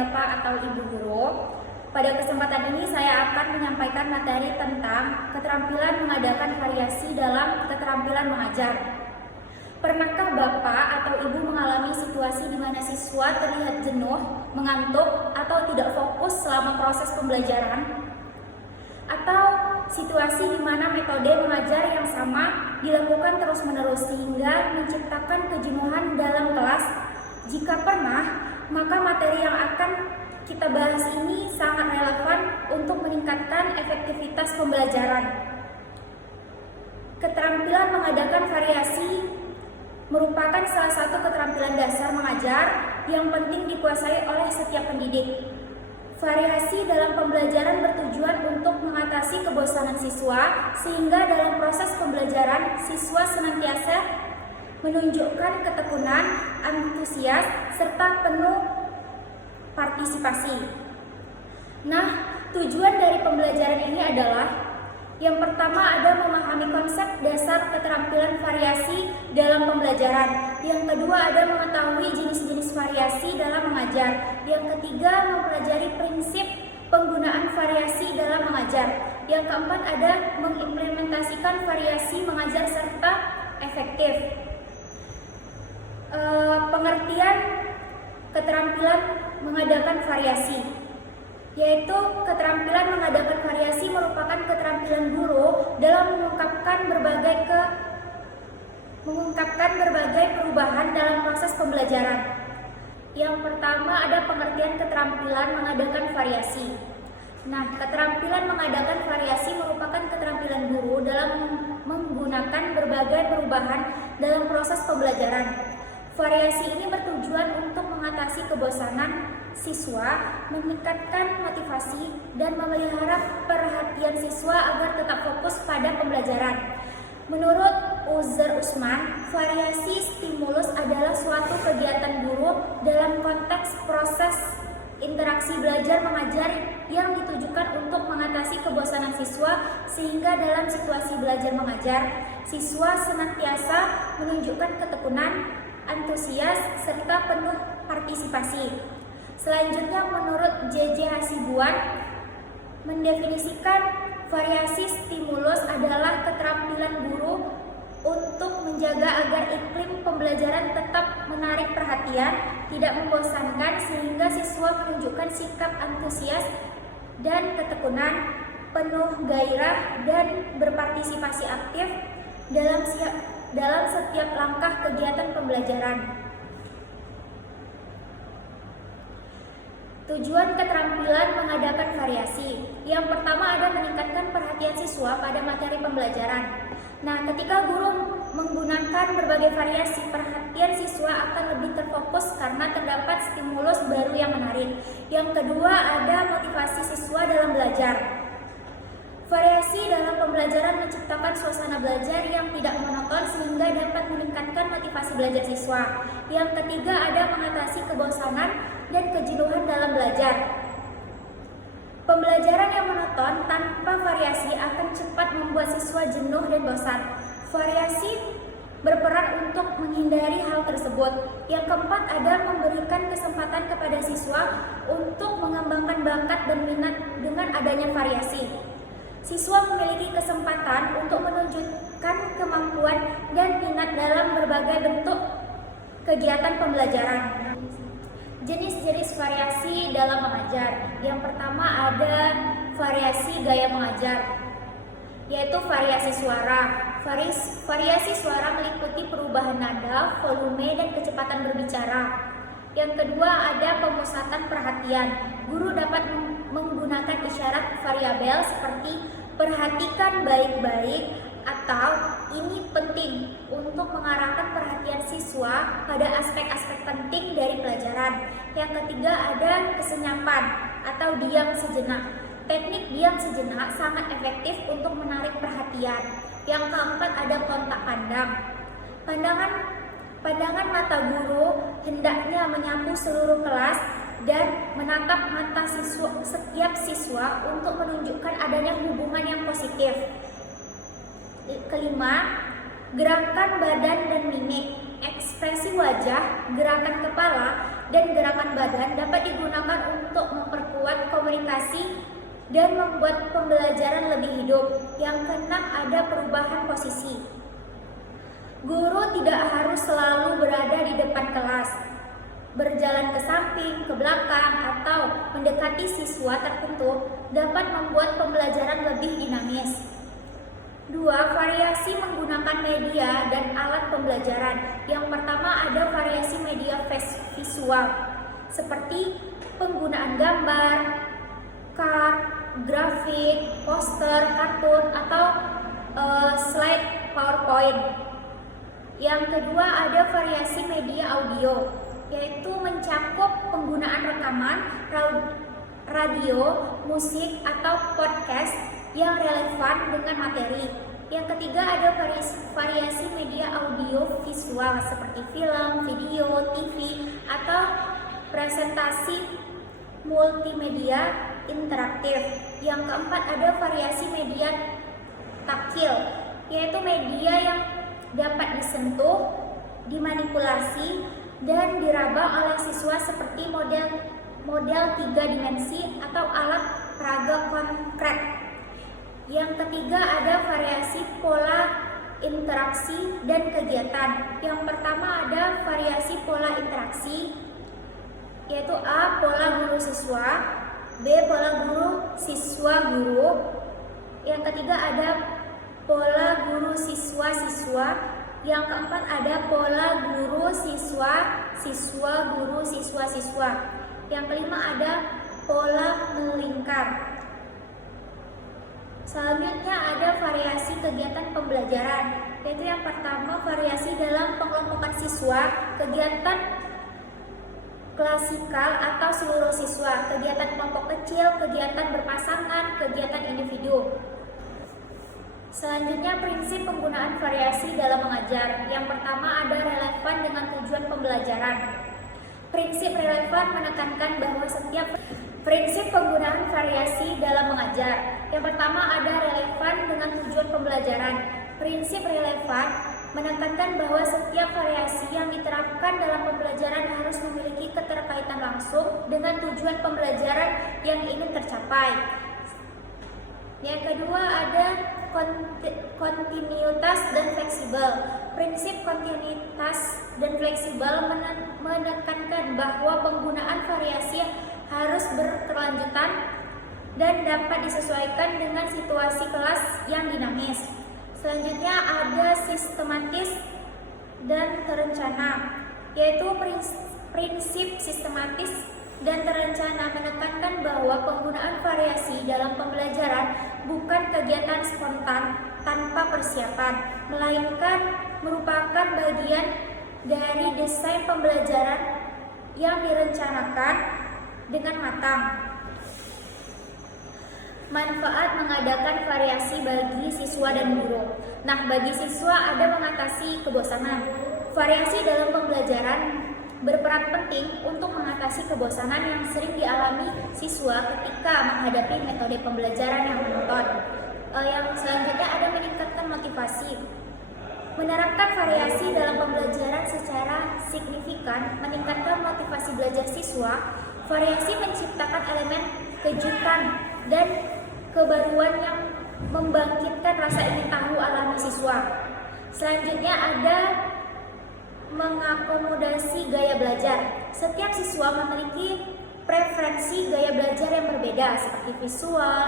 Bapak atau Ibu Guru. Pada kesempatan ini saya akan menyampaikan materi tentang keterampilan mengadakan variasi dalam keterampilan mengajar. Pernahkah Bapak atau Ibu mengalami situasi di mana siswa terlihat jenuh, mengantuk, atau tidak fokus selama proses pembelajaran? Atau situasi di mana metode mengajar yang sama dilakukan terus-menerus sehingga menciptakan kejenuhan dalam kelas? Jika pernah, maka materi yang akan kita bahas ini sangat relevan untuk meningkatkan efektivitas pembelajaran. Keterampilan mengadakan variasi merupakan salah satu keterampilan dasar mengajar yang penting dikuasai oleh setiap pendidik. Variasi dalam pembelajaran bertujuan untuk mengatasi kebosanan siswa, sehingga dalam proses pembelajaran siswa senantiasa menunjukkan ketekunan, antusias, serta penuh partisipasi. Nah, tujuan dari pembelajaran ini adalah yang pertama ada memahami konsep dasar keterampilan variasi dalam pembelajaran. Yang kedua ada mengetahui jenis-jenis variasi dalam mengajar. Yang ketiga mempelajari prinsip penggunaan variasi dalam mengajar. Yang keempat ada mengimplementasikan variasi mengajar serta efektif. Pengertian keterampilan mengadakan variasi, yaitu keterampilan mengadakan variasi merupakan keterampilan guru dalam mengungkapkan berbagai perubahan dalam proses pembelajaran. Yang pertama ada pengertian keterampilan mengadakan variasi. Nah, keterampilan mengadakan variasi merupakan keterampilan guru dalam menggunakan berbagai perubahan dalam proses pembelajaran. Variasi ini bertujuan untuk mengatasi kebosanan siswa, meningkatkan motivasi, dan memelihara perhatian siswa agar tetap fokus pada pembelajaran. Menurut Uzair Usman, variasi stimulus adalah suatu kegiatan guru dalam konteks proses interaksi belajar mengajar yang ditujukan untuk mengatasi kebosanan siswa, sehingga dalam situasi belajar mengajar, siswa senantiasa menunjukkan ketekunan, antusias, serta penuh partisipasi. Selanjutnya menurut J.J. Hasibuan mendefinisikan variasi stimulus adalah keterampilan guru untuk menjaga agar iklim pembelajaran tetap menarik perhatian, tidak membosankan, sehingga siswa menunjukkan sikap antusias dan ketekunan, penuh gairah, dan berpartisipasi aktif dalam setiap langkah kegiatan pembelajaran. Tujuan keterampilan mengadakan variasi. Yang pertama ada meningkatkan perhatian siswa pada materi pembelajaran. Nah, ketika guru menggunakan berbagai variasi, perhatian siswa akan lebih terfokus karena terdapat stimulus baru yang menarik. Yang kedua ada motivasi siswa dalam belajar. Variasi dalam pembelajaran menciptakan suasana belajar yang tidak monoton sehingga dapat meningkatkan motivasi belajar siswa. Yang ketiga ada mengatasi kebosanan dan kejenuhan dalam belajar. Pembelajaran yang monoton tanpa variasi akan cepat membuat siswa jenuh dan bosan. Variasi berperan untuk menghindari hal tersebut. Yang keempat ada memberikan kesempatan kepada siswa untuk mengembangkan bakat dan minat dengan adanya variasi. Siswa memiliki kesempatan untuk menunjukkan kemampuan dan minat dalam berbagai bentuk kegiatan pembelajaran. Jenis-jenis variasi dalam mengajar. Yang pertama ada variasi gaya mengajar, yaitu variasi suara. Variasi suara meliputi perubahan nada, volume, dan kecepatan berbicara. Yang kedua ada pemusatan perhatian. Guru dapat menggunakan isyarat variabel seperti perhatikan baik-baik atau ini penting untuk mengarahkan perhatian siswa pada aspek-aspek penting dari pelajaran. Yang ketiga ada kesenyapan atau diam sejenak. Teknik diam sejenak sangat efektif untuk menarik perhatian. Yang keempat ada kontak pandang. Pandangan mata guru hendaknya menyapu seluruh kelas dan menatap mata setiap siswa untuk menunjukkan adanya hubungan yang positif. Kelima, gerakan badan dan mimik, ekspresi wajah, gerakan kepala, dan gerakan badan dapat digunakan untuk memperkuat komunikasi dan membuat pembelajaran lebih hidup. Yang keenam, ada perubahan posisi. Guru tidak harus selalu berada di depan kelas. Berjalan ke samping, ke belakang, atau mendekati siswa tertentu dapat membuat pembelajaran lebih dinamis. 2. Variasi menggunakan media dan alat pembelajaran. Yang pertama, ada variasi media visual seperti penggunaan gambar, card, grafik, poster, kartun, atau slide PowerPoint. Yang kedua, ada variasi media audio, yaitu mencakup penggunaan rekaman, radio, musik, atau podcast yang relevan dengan materi. Yang ketiga, ada variasi media audio visual seperti film, video, TV, atau presentasi multimedia interaktif. Yang keempat, ada variasi media taktil, yaitu media yang dapat disentuh, dimanipulasi, dan diraba oleh siswa seperti model 3 dimensi atau alat peraga konkret. Yang ketiga, ada variasi pola interaksi dan kegiatan. Yang pertama, ada variasi pola interaksi, yaitu A. Pola guru-siswa, B. Pola guru-siswa-guru. Yang ketiga, ada pola guru-siswa-siswa. Yang keempat, ada pola guru-siswa-siswa, guru-siswa-siswa. Yang kelima, ada pola melingkar. Selanjutnya ada variasi kegiatan pembelajaran, yaitu yang pertama variasi dalam pengelompokan siswa, kegiatan klasikal atau seluruh siswa, kegiatan kelompok kecil, kegiatan berpasangan, kegiatan individu. Selanjutnya prinsip penggunaan variasi dalam mengajar. Yang pertama, ada relevan dengan tujuan pembelajaran. Prinsip relevan menekankan bahwa setiap prinsip penggunaan variasi dalam mengajar. Yang pertama, ada relevan dengan tujuan pembelajaran. Prinsip relevan menekankan bahwa setiap variasi yang diterapkan dalam pembelajaran harus memiliki keterkaitan langsung dengan tujuan pembelajaran yang ingin tercapai. Yang kedua, ada kontinuitas dan fleksibel. Prinsip kontinuitas dan fleksibel menekankan bahwa penggunaan variasi harus berkelanjutan dan dapat disesuaikan dengan situasi kelas yang dinamis. Selanjutnya ada sistematis dan terencana, yaitu prinsip sistematis dan terencana menekankan bahwa penggunaan variasi dalam pembelajaran bukan kegiatan spontan tanpa persiapan, melainkan merupakan bagian dari desain pembelajaran yang direncanakan dengan matang. Manfaat mengadakan variasi bagi siswa dan guru. Nah, bagi siswa ada mengatasi kebosanan. Variasi dalam pembelajaran berperan penting untuk mengatasi kebosanan yang sering dialami siswa ketika menghadapi metode pembelajaran yang monoton. Yang selanjutnya ada meningkatkan motivasi. Menerapkan variasi dalam pembelajaran secara signifikan meningkatkan motivasi belajar siswa. Variasi menciptakan elemen kejutan dan kebaruan yang membangkitkan rasa ingin tahu alami siswa. Selanjutnya ada mengakomodasi gaya belajar. Setiap siswa memiliki preferensi gaya belajar yang berbeda seperti visual,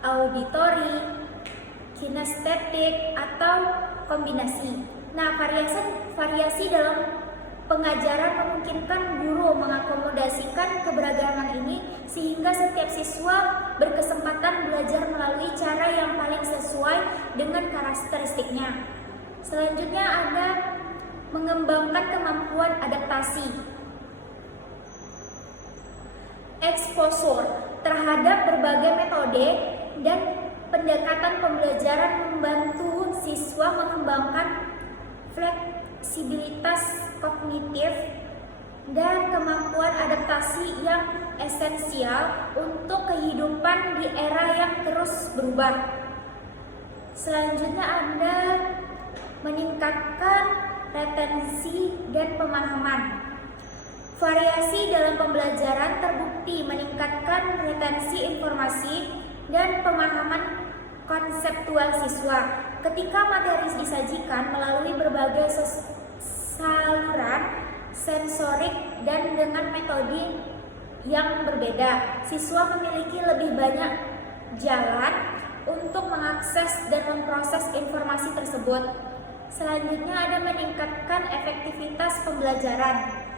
auditori, kinestetik, atau kombinasi. Nah, variasi dalam pengajaran memungkinkan guru mengakomodasikan keberagaman ini sehingga setiap siswa berkesempatan belajar melalui cara yang paling sesuai dengan karakteristiknya. Selanjutnya ada mengembangkan kemampuan adaptasi. Exposure terhadap berbagai metode dan pendekatan pembelajaran membantu siswa mengembangkan fleksibilitas kognitif dan kemampuan adaptasi yang esensial untuk kehidupan di era yang terus berubah. Selanjutnya ada meningkatkan retensi dan pemahaman. Variasi dalam pembelajaran terbukti meningkatkan retensi informasi dan pemahaman konseptual siswa. Ketika materi disajikan melalui berbagai saluran sensorik dan dengan metode yang berbeda, siswa memiliki lebih banyak jalan untuk mengakses dan memproses informasi tersebut. Selanjutnya ada meningkatkan efektivitas pembelajaran.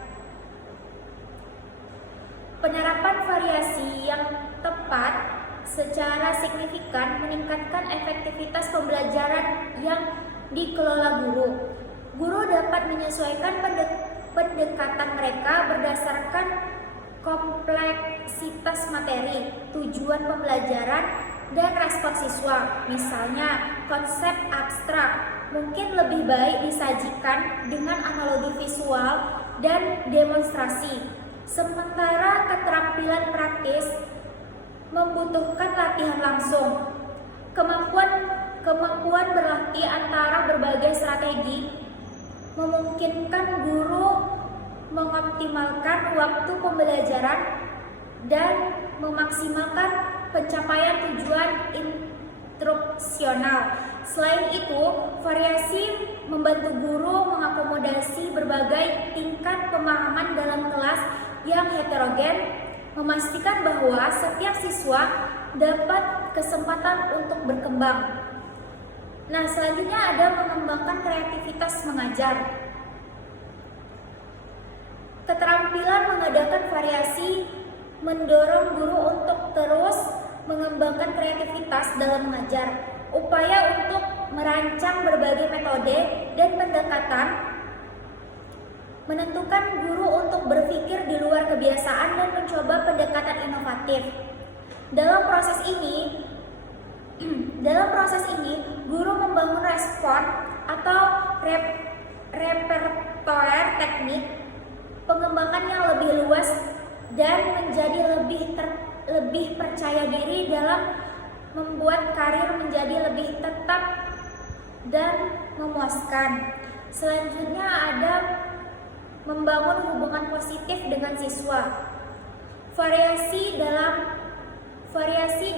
Penerapan variasi yang tepat secara signifikan meningkatkan efektivitas pembelajaran yang dikelola guru. Guru dapat menyesuaikan pendekatan mereka berdasarkan kompleksitas materi, tujuan pembelajaran, dan respon siswa. Misalnya, konsep abstrak mungkin lebih baik disajikan dengan analogi visual dan demonstrasi. Sementara keterampilan praktis membutuhkan latihan langsung. Kemampuan berlatih antara berbagai strategi memungkinkan guru mengoptimalkan waktu pembelajaran dan memaksimalkan pencapaian tujuan instruksional. Selain itu, variasi membantu guru mengakomodasi berbagai tingkat pemahaman dalam kelas yang heterogen, memastikan bahwa setiap siswa dapat kesempatan untuk berkembang. Nah, selanjutnya ada mengembangkan kreativitas mengajar. Keterampilan mengadakan variasi mendorong guru untuk terus mengembangkan kreativitas dalam mengajar. Upaya untuk merancang berbagai metode dan pendekatan menentukan guru untuk berpikir di luar kebiasaan dan mencoba pendekatan inovatif. Dalam proses ini, guru membangun respon atau repertoire teknik pengembangan yang lebih luas dan menjadi lebih percaya diri dalam membuat karir menjadi lebih tetap dan memuaskan. Selanjutnya ada membangun hubungan positif dengan siswa. Variasi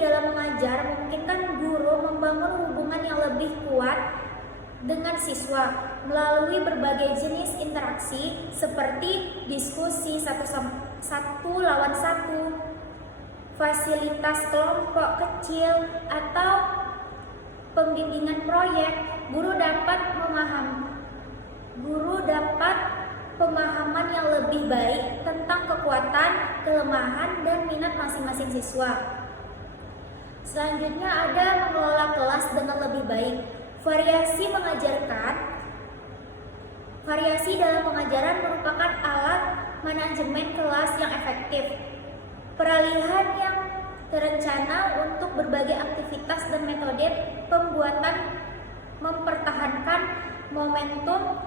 dalam mengajar memungkinkan guru membangun hubungan yang lebih kuat dengan siswa melalui berbagai jenis interaksi seperti diskusi satu lawan satu, fasilitas kelompok kecil, atau pembimbingan proyek. Guru dapat pemahaman yang lebih baik tentang kekuatan, kelemahan, dan minat masing-masing siswa. Selanjutnya ada mengelola kelas dengan lebih baik. Variasi dalam pengajaran merupakan alat manajemen kelas yang efektif. Peralihan yang terencana untuk berbagai aktivitas dan metode pembuatan mempertahankan momentum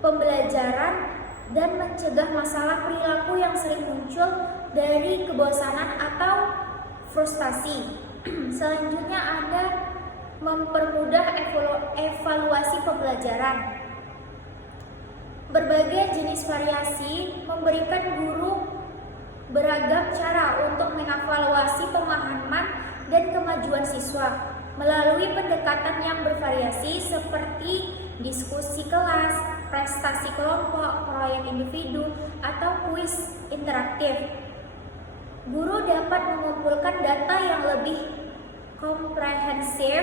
pembelajaran dan mencegah masalah perilaku yang sering muncul dari kebosanan atau frustasi. Selanjutnya ada mempermudah evaluasi pembelajaran. Berbagai jenis variasi memberikan guru beragam cara untuk mengevaluasi pemahaman dan kemajuan siswa melalui pendekatan yang bervariasi seperti diskusi kelas, prestasi kelompok, proyek individu, atau kuis interaktif. Guru dapat mengumpulkan data yang lebih komprehensif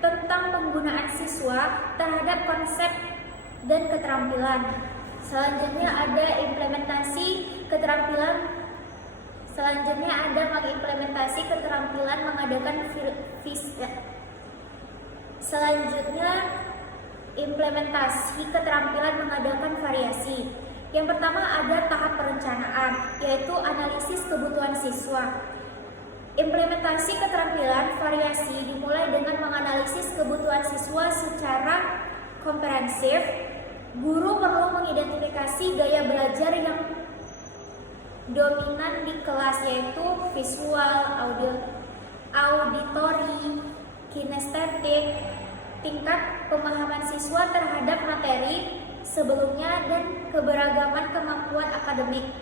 tentang penggunaan siswa terhadap konsep dan keterampilan. Selanjutnya ada mengimplementasi keterampilan mengadakan variasi. Yang pertama ada tahap perencanaan, yaitu analisis kebutuhan siswa. Implementasi keterampilan variasi dimulai dengan menganalisis kebutuhan siswa secara komprehensif. Guru perlu mengidentifikasi gaya belajar yang dominan di kelas, yaitu visual, auditori, kinestetik, tingkat pemahaman siswa terhadap materi sebelumnya, dan keberagaman kemampuan akademik.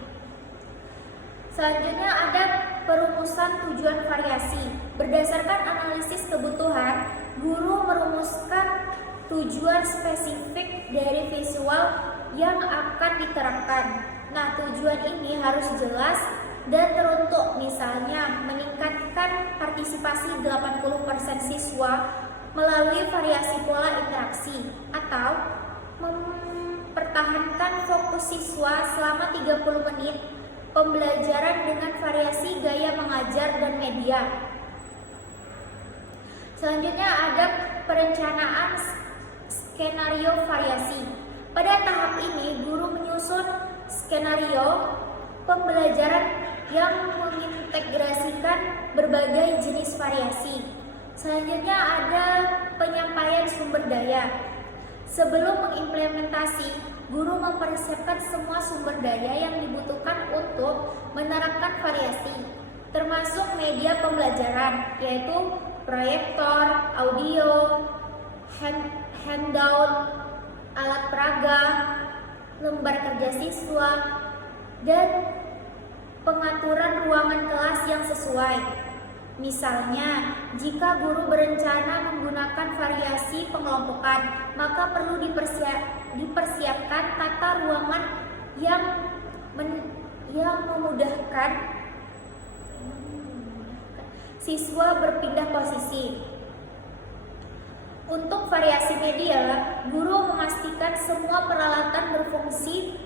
Selanjutnya ada perumusan tujuan variasi. Berdasarkan analisis kebutuhan, guru merumuskan tujuan spesifik dari visual yang akan diterapkan. Nah, tujuan ini harus jelas dan teruntuk, misalnya meningkatkan partisipasi 80% siswa melalui variasi pola interaksi, atau mempertahankan fokus siswa selama 30 menit pembelajaran dengan variasi gaya mengajar dan media. Selanjutnya ada perencanaan skenario variasi. Pada tahap ini, guru menyusun skenario pembelajaran yang mengintegrasikan berbagai jenis variasi. Selanjutnya ada penyampaian sumber daya. Sebelum mengimplementasi, guru mempersiapkan semua sumber daya yang dibutuhkan untuk menerapkan variasi, termasuk media pembelajaran, yaitu proyektor, audio, handout, alat peraga, lembar kerja siswa, dan pengaturan ruangan kelas yang sesuai. Misalnya, jika guru berencana menggunakan variasi pengelompokan, maka perlu dipersiapkan tata ruangan yang memudahkan siswa berpindah posisi. Untuk variasi media, guru memastikan semua peralatan berfungsi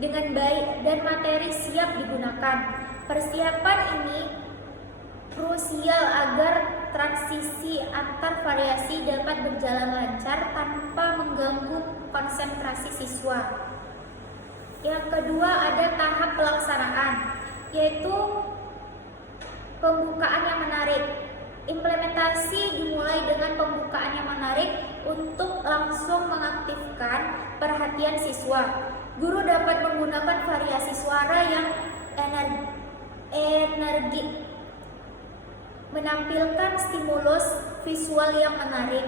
dengan baik dan materi siap digunakan. Persiapan ini krusial agar transisi antar variasi dapat berjalan lancar tanpa mengganggu konsentrasi siswa. Yang kedua ada tahap pelaksanaan, yaitu pembukaan yang menarik. Implementasi dimulai dengan pembukaan yang menarik untuk langsung mengaktifkan perhatian siswa. Guru dapat menggunakan variasi suara yang energik, menampilkan stimulus visual yang menarik,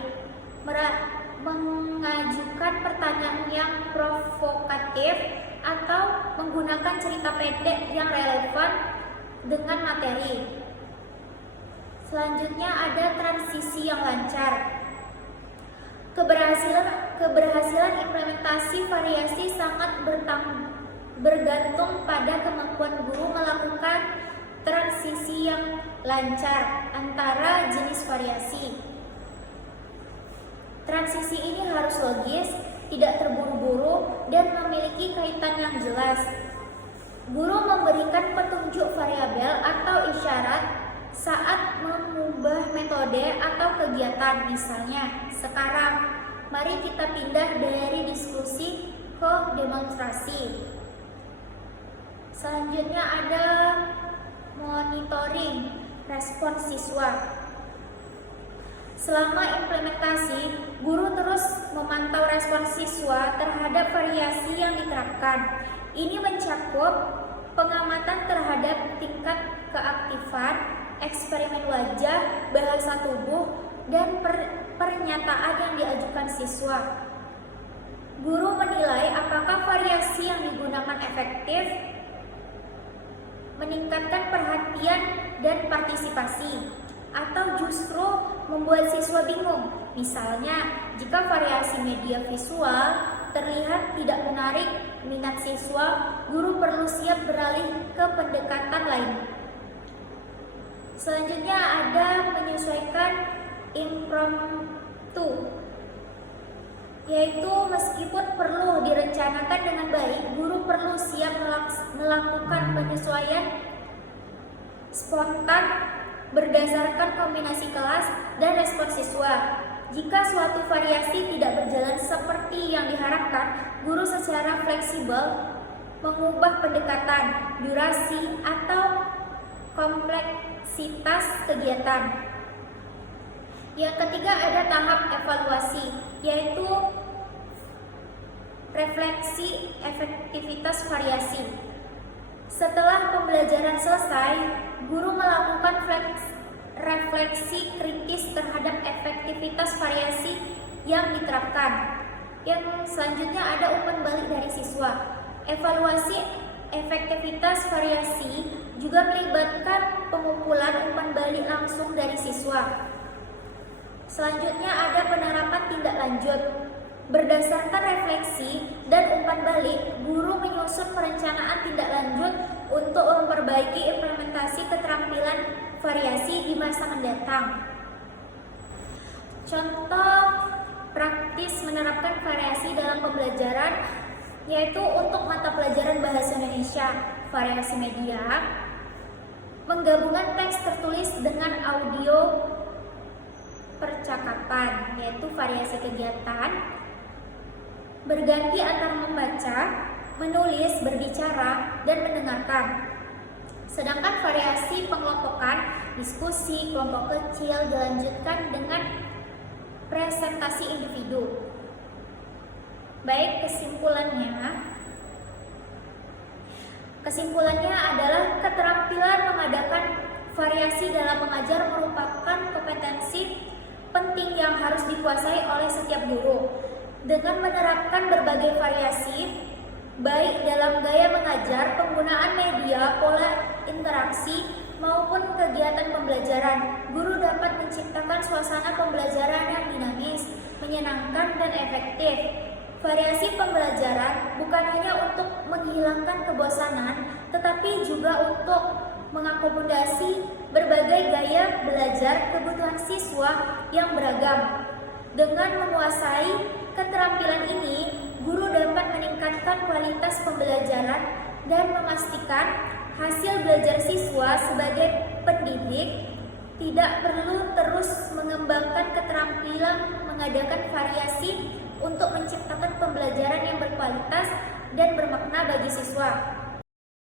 mengajukan pertanyaan yang provokatif, atau menggunakan cerita pendek yang relevan dengan materi. Selanjutnya ada transisi yang lancar. Keberhasilan implementasi variasi sangat bergantung pada kemampuan guru melakukan transisi yang lancar antara jenis variasi. Transisi ini harus logis, tidak terburu-buru, dan memiliki kaitan yang jelas. Guru memberikan petunjuk variabel atau isyarat saat mengubah metode atau kegiatan. Misalnya, sekarang mari kita pindah dari diskusi ke demonstrasi. Selanjutnya ada monitoring respon siswa. Selama implementasi, guru terus memantau respon siswa terhadap variasi yang diterapkan. Ini mencakup pengamatan terhadap tingkat keaktifan, eksperimen wajah, bahasa tubuh, dan pernyataan yang diajukan siswa. Guru menilai apakah variasi yang digunakan efektif, meningkatkan perhatian dan partisipasi, atau justru membuat siswa bingung. Misalnya, jika variasi media visual terlihat tidak menarik minat siswa, guru perlu siap beralih ke pendekatan lain. Selanjutnya ada menyesuaikan impromptu, yaitu meskipun perlu direncanakan dengan baik, guru perlu siap melakukan penyesuaian spontan berdasarkan kombinasi kelas dan respon siswa. Jika suatu variasi tidak berjalan seperti yang diharapkan, guru secara fleksibel mengubah pendekatan, durasi, atau kompleksitas kegiatan. Yang ketiga ada tahap evaluasi, yaitu refleksi efektivitas variasi. Setelah pembelajaran selesai, guru melakukan refleksi kritis terhadap efektivitas variasi yang diterapkan. Yang selanjutnya ada umpan balik dari siswa. Evaluasi Efektivitas variasi juga melibatkan pengumpulan umpan balik langsung dari siswa. Selanjutnya ada penerapan tindak lanjut. Berdasarkan refleksi dan umpan balik, guru menyusun perencanaan tindak lanjut untuk memperbaiki implementasi keterampilan variasi di masa mendatang. Contoh praktis menerapkan variasi dalam pembelajaran yaitu untuk mata pelajaran Bahasa Indonesia, variasi media, menggabungkan teks tertulis dengan audio percakapan, yaitu variasi kegiatan, berganti antara membaca, menulis, berbicara, dan mendengarkan. Sedangkan variasi pengelompokan, diskusi, kelompok kecil dilanjutkan dengan presentasi individu. Baik, kesimpulannya adalah keterampilan mengadakan variasi dalam mengajar merupakan kompetensi penting yang harus dikuasai oleh setiap guru. Dengan menerapkan berbagai variasi, baik dalam gaya mengajar, penggunaan media, pola interaksi, maupun kegiatan pembelajaran, guru dapat menciptakan suasana pembelajaran yang dinamis, menyenangkan, dan efektif. Variasi pembelajaran bukan hanya untuk menghilangkan kebosanan, tetapi juga untuk mengakomodasi berbagai gaya belajar kebutuhan siswa yang beragam. Dengan menguasai keterampilan ini, guru dapat meningkatkan kualitas pembelajaran dan memastikan hasil belajar siswa. Sebagai pendidik, tidak perlu terus mengembangkan keterampilan mengadakan variasi untuk menciptakan pembelajaran yang berkualitas dan bermakna bagi siswa.